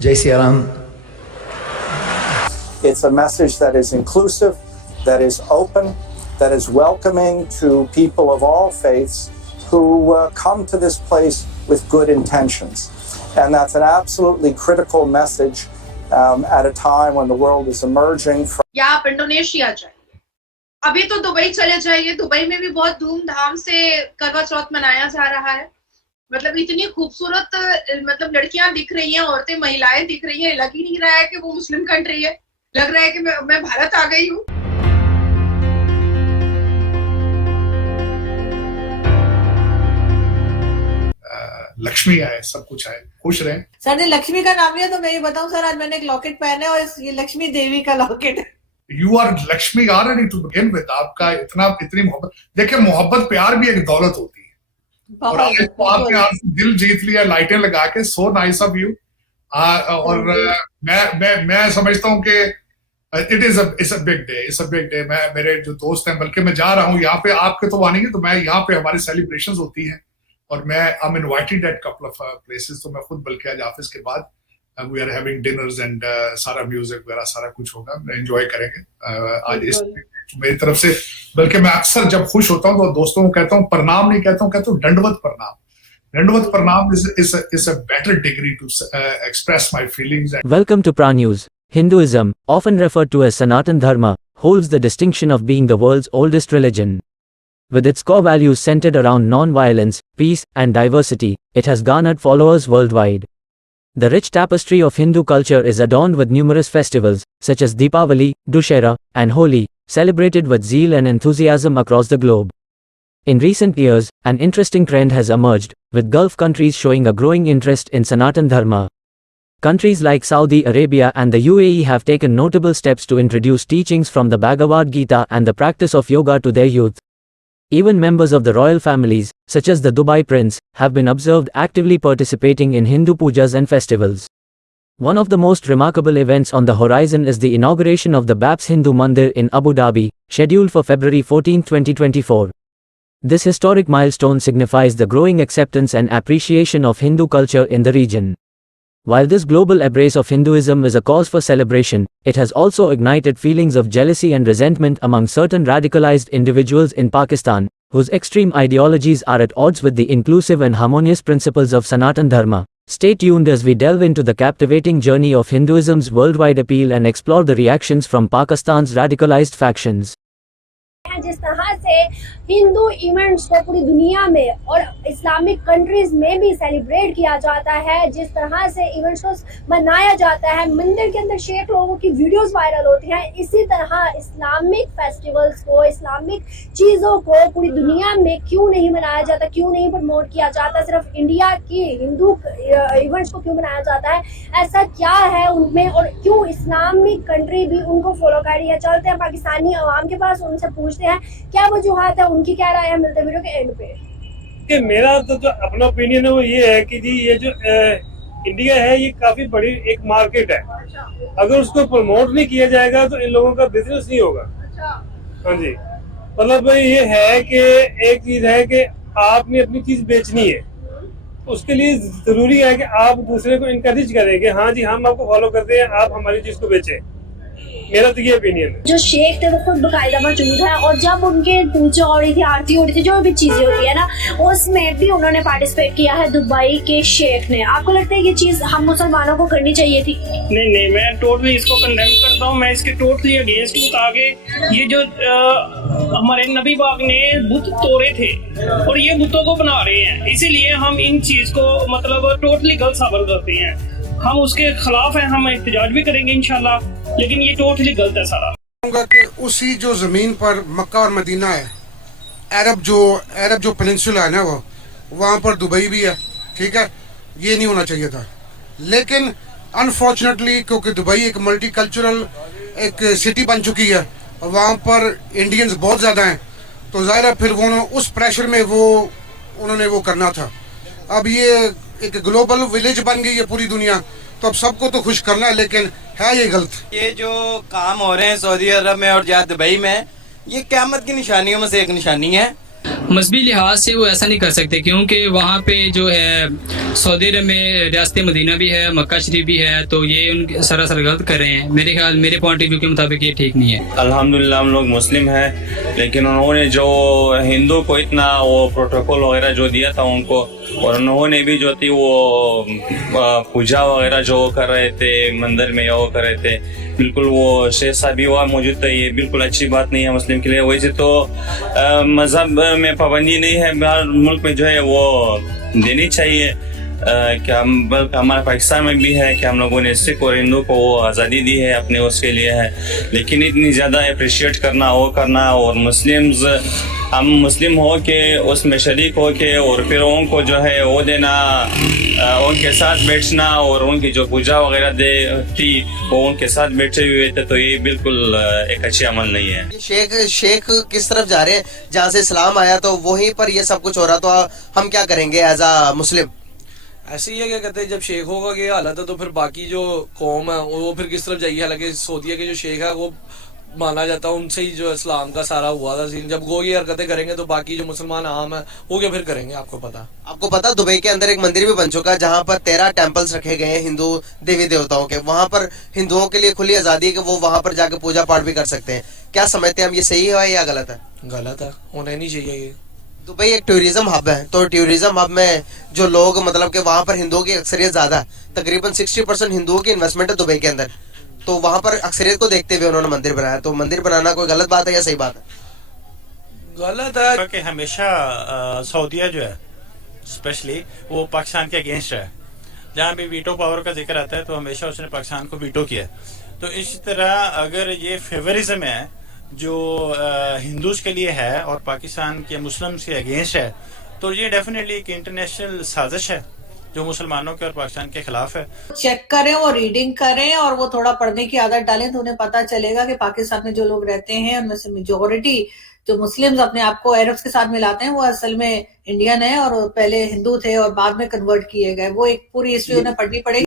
Jai Sri Ram. It's a message that is inclusive, that is open, that is welcoming to people of all faiths who come to this place with good intentions. And that's an absolutely critical message at a time when the world is emerging from. या आप Indonesia जाइए, अभी तो Dubai चले जाइए, Dubai में भी बहुत धूमधाम से करवा चौथ मनाया जा रहा है। मतलब इतनी खूबसूरत मतलब लड़कियां दिख रही हैं, औरतें महिलाएं दिख रही हैं, लग ही नहीं रहा है कि वो मुस्लिम कंट्री है, लग रहा है कि मैं भारत आ गई हूँ। लक्ष्मी आए, सब कुछ आए, खुश रहे। सर ने लक्ष्मी का नाम लिया तो मैं ये बताऊं सर, आज मैंने एक लॉकेट पहना है और ये लक्ष्मी देवी का लॉकेट है। You are Lakshmi already to begin with. आपका इतनी मोहब्बत, देखिए मोहब्बत प्यार भी एक दौलत होती है और आपने आज दिल जीत लिया लाइटें लगा के। So nice of you. और मैं समझता हूँ कि it's a big day, it's a big day. मैं मेरे जो दोस्त हैं, बल्कि मैं जा रहा हूँ यहाँ पे, आपके तो आनेंगे तो मैं यहाँ पे हमारी सेलिब्रेशंस होती हैं और मैं I am invited at couple of places. तो मैं खुद बल्कि आज ऑफिस के बाद we are having dinners and सारा म्यूजिक वगैरह सारा कुछ होगा, एंजॉय करेंगे आज इस मेरी तरफ से। बल्कि मैं अक्सर जब खुश होता हूँ तो दोस्तों को कहता हूँ, प्रणाम नहीं कहता हूँ, कहता हूँ दंडवत प्रणाम। दंडवत प्रणाम is a better degree to express my feelings. Welcome to Pra News. Hinduism, often referred to as Sanatan Dharma, holds the distinction of being the world's oldest religion. With its core values centered around non-violence, peace, and diversity, it has garnered followers worldwide. The rich tapestry of Hindu culture is adorned with numerous festivals, such as Deepavali, Dussehra, and Holi, celebrated with zeal and enthusiasm across the globe. In recent years, an interesting trend has emerged, with Gulf countries showing a growing interest in Sanatan Dharma. Countries like Saudi Arabia and the UAE have taken notable steps to introduce teachings from the Bhagavad Gita and the practice of yoga to their youth. Even members of the royal families, such as the Dubai Prince, have been observed actively participating in Hindu pujas and festivals. One of the most remarkable events on the horizon is the inauguration of the Babs Hindu Mandir in Abu Dhabi, scheduled for February 14, 2024. This historic milestone signifies the growing acceptance and appreciation of Hindu culture in the region. While this global embrace of Hinduism is a cause for celebration, it has also ignited feelings of jealousy and resentment among certain radicalized individuals in Pakistan, whose extreme ideologies are at odds with the inclusive and harmonious principles of Sanatan Dharma. Stay tuned as we delve into the captivating journey of Hinduism's worldwide appeal and explore the reactions from Pakistan's radicalized factions. जिस तरह से Hindu events को पूरी दुनिया में और Islamic countries में भी सेलिब्रेट किया जाता है, जिस तरह से इवेंट्स को मनाया जाता है, मंदिर के अंदर शेख लोगों की वीडियोस वायरल होती हैं, इसी तरह इस्लामिक फेस्टिवल्स को, इस्लामिक चीज़ों को पूरी दुनिया में क्यों नहीं मनाया जाता, क्यों नहीं प्रमोट किया जाता, सिर्फ इंडिया की हिंदू इवेंट्स को क्यों मनाया जाता है, ऐसा क्या है उनमें और क्यों इस्लामिक कंट्री भी उनको फॉलो कर रही है। चलते हैं पाकिस्तानी अवाम के पास, उनसे पूछते हैं क्या वजूहात है, उनकी क्या राय है। मिलते वीडियो के एंड पे। कि मेरा तो जो अपना ओपिनियन है वो ये है कि जी ये जो इंडिया है ये काफी बड़ी एक मार्केट है, अगर उसको प्रमोट नहीं किया जाएगा तो इन लोगों का बिजनेस नहीं होगा। हाँ जी, मतलब ये है कि एक चीज है कि आपने अपनी चीज बेचनी है, उसके लिए जरूरी है कि आप दूसरे को इनकरेज करें कि हाँ जी हम आपको फॉलो करते हैं, आप हमारी चीज को बेचें। मेरा तो ये ओपिनियन है। जो शेख थे वो खुद बाकायदा मौजूद है और जब उनके पूजा हो रही थी, आरती हो रही थी, जो भी चीजें होती है ना, उसमें भी उन्होंने पार्टिसिपेट किया है दुबई के शेख ने। आपको लगता है ये चीज हम मुसलमानों को करनी चाहिए थी? नहीं, मैं टोटली इसको कंडेम करता हूँ, मैं इसके टोटली अगेंस्ट हूँ। ताकि ये जो हमारे नबी पाक ने बुत तोड़े थे और ये बुतों को बना रहे हैं, इसीलिए हम इन चीज को मतलब टोटली गलत साबित करते हैं। हम उसके खिलाफ हैं, हम एहतजाज भी करेंगे इंशाल्लाह, लेकिन ये टोटली गलत है सारा। कि उसी जो जमीन पर मक्का और मदीना है, अरब जो पेनिनसुला है ना, वो वहाँ पर दुबई भी है, ठीक है, ये नहीं होना चाहिए था। लेकिन अनफॉर्चुनेटली क्योंकि दुबई एक मल्टीकल्चरल एक सिटी बन चुकी है और वहाँ पर इंडियंस बहुत ज़्यादा हैं, तो ज़ाहिर है फिर वो उस प्रेशर में उन्होंने वो करना था। अब ये एक ग्लोबल विलेज बन गई है पूरी दुनिया, तो अब सबको तो खुश करना है, लेकिन है ये गलत। ये जो काम हो रहे हैं सऊदी अरब में और या दुबई में, ये क़यामत की निशानियों में से एक निशानी है। मजहबी लिहाज से वो ऐसा नहीं कर सकते, क्योंकि वहाँ पे जो है सऊदी अरब में रियासत मदीना भी है, मक्का शरीफ भी है, तो ये उन सरासर गलत कर रहे हैं। मेरे ख्याल, मेरे पॉइंट ऑफ व्यू के मुताबिक ये ठीक नहीं है। अल्हम्दुलिल्लाह हम लोग मुस्लिम हैं, लेकिन उन्होंने जो हिंदू को इतना वो प्रोटोकॉल वगैरह जो दिया था उनको, और उन्होंने भी जो थी वो पूजा वगैरह जो कर रहे थे मंदिर में, वो कर रहे थे, बिल्कुल वो शेख साहब भी हुआ मौजूद था। ये बिल्कुल अच्छी बात नहीं है मुस्लिम के लिए। वैसे तो मजहब में पाबंदी नहीं है, हर मुल्क में जो है वो देनी चाहिए। क्या बल्कि हमारे पाकिस्तान में भी है कि हम लोगों ने सिख और हिंदू को वो आज़ादी दी है, अपने उसके लिए है, लेकिन इतनी ज़्यादा अप्रिशिएट करना, वो करना, और मुस्लिम्स हम मुस्लिम हो के उसमें शरीक हो के और फिर उनको जो है वो देना, उनके साथ बैठना और उनकी जो पूजा वगैरह दे थी वो उनके साथ बैठे हुए थे, तो ये बिल्कुल एक अच्छी अमल नहीं है। शेख किस तरफ जा रहे हैं? जहाँ से इस्लाम आया तो वहीं पर ये सब कुछ हो रहा, तो हम क्या करेंगे एज अ मुस्लिम? ऐसे ही है, क्या कहते हैं, जब शेख होगा ये हालत है तो फिर बाकी जो कौम है वो फिर किस तरफ जाएगी? हालांकि सऊदीया के जो शेख है वो माना जाता है उनसे ही जो इस्लाम का सारा हुआ था सीन। जब वो ये हरकतें करेंगे तो बाकी जो मुसलमान आम है वो क्या फिर करेंगे? आपको पता दुबई के अंदर एक मंदिर भी बन चुका है जहाँ पर 13 टेम्पल्स रखे गए हैं हिंदू देवी देवताओं के। वहाँ पर हिंदुओं के लिए खुली आजादी है कि वो वहाँ पर जाकर पूजा पाठ भी कर सकते हैं। क्या समझते हैं हम, ये सही है या गलत है? गलत है, होना ही नहीं चाहिए ये। दुबई एक टूरिज्म हब है, तो टूरिज्म हब में जो लोग मतलब कि वहाँ पर हिंदुओं की अक्सरियत ज्यादा, तकरीबन 60% हिंदुओं की इन्वेस्टमेंट है दुबई के अंदर, तो वहाँ पर अक्सरियत को देखते हुए उन्होंने मंदिर बनाया। तो मंदिर बनाना कोई गलत बात है या सही बात है? गलत है क्योंकि हमेशा सऊदीया जो है स्पेशली वो पाकिस्तान के अगेंस्ट है। जहाँ भी वीटो पावर का जिक्र आता है तो हमेशा उसने पाकिस्तान को वीटो किया। तो इस तरह अगर ये फेवरिज्म है जो हिंदूज के लिए है और पाकिस्तान के मुस्लिम्स के अगेंस्ट है, तो ये डेफिनेटली एक इंटरनेशनल साजिश है जो मुसलमानों के और पाकिस्तान के खिलाफ है। चेक करें, वो रीडिंग करें और वो थोड़ा पढ़ने की आदत डालें तो उन्हें पता चलेगा कि पाकिस्तान में जो लोग रहते हैं उनमें से मेजोरिटी जो मुस्लिम्स अपने आप को अरब्स के साथ मिलाते हैं वो असल में इंडियन है और पहले हिंदू थे और बाद में कन्वर्ट किए गए। वो एक पूरी हिस्ट्री उन्हें पढ़नी पड़ेगी।